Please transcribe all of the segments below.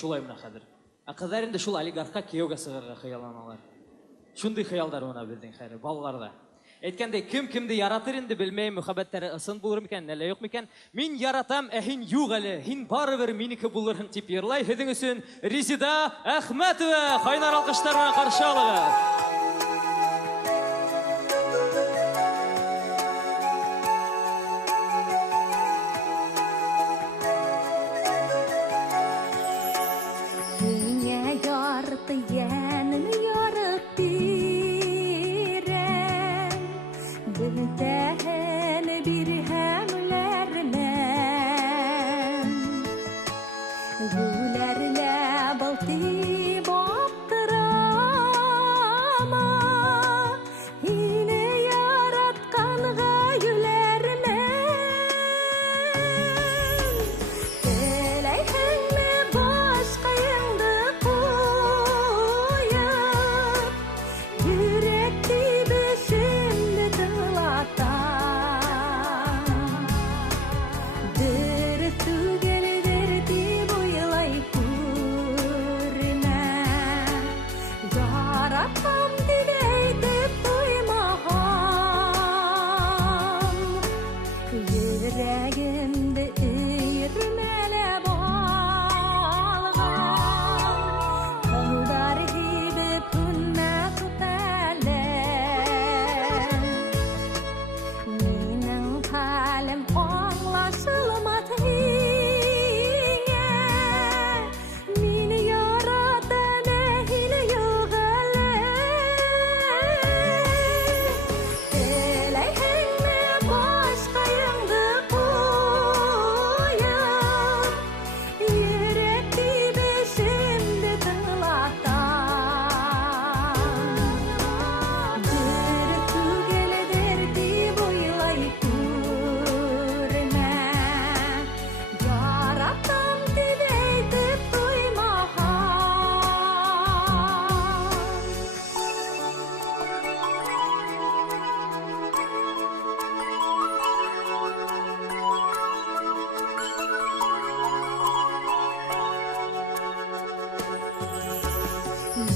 шулай мына хәзер. Кызлар инде шул олигархка кияүгә сыгарга хыялланалар. Шундый хыялдар уна безнең хәзер балаларда. Әйткәндәй, кем-кемде яратыр инде белмәйм, мөхәббәтләре ысын булыр микән, әллә юк микән? Мин яратам, ә һин юк әле. Һин барыбер минеке булырһың дип йырлай һезнең өчен Резида Әхмәтова. Кайнар алкышлар белән каршы алыгыз.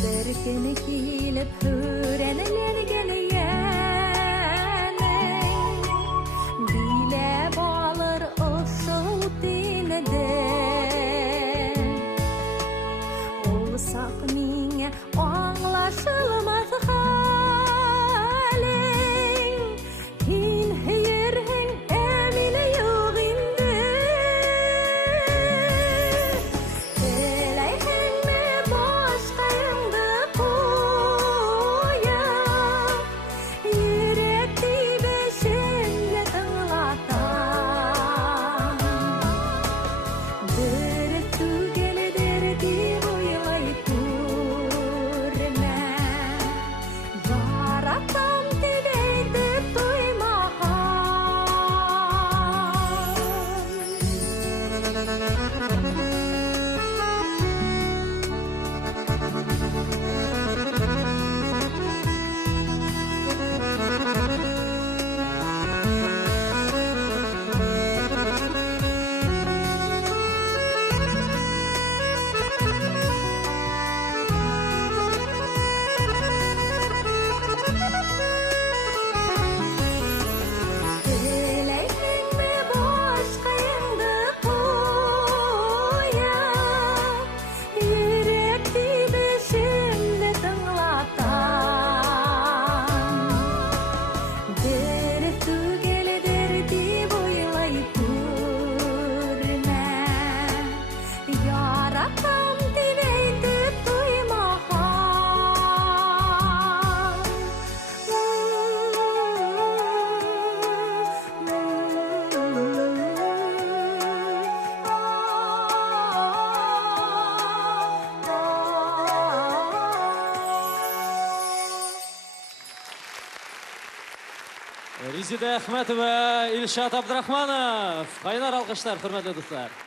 Berkeni kilip hüreneler geliyen Bile bağlar ışıl dineden Olsak mine anlaşılmaz halin Hin hiyirhin emine yok indi Eleyhenme başkayındı koya Yürekti beşimle tığlatan Dürüstü gele derdi uylayıp durma Yaratam dileydi Eleyhenme başkayındı koya Yürekti beşimle tığlatan Dürüstü gele derdi boylayıp durma Yaratam dileydi Резида Әхмәтова, Илшат Абдрахманов. Кайнар алкышлар, хөрмәтле дуслар.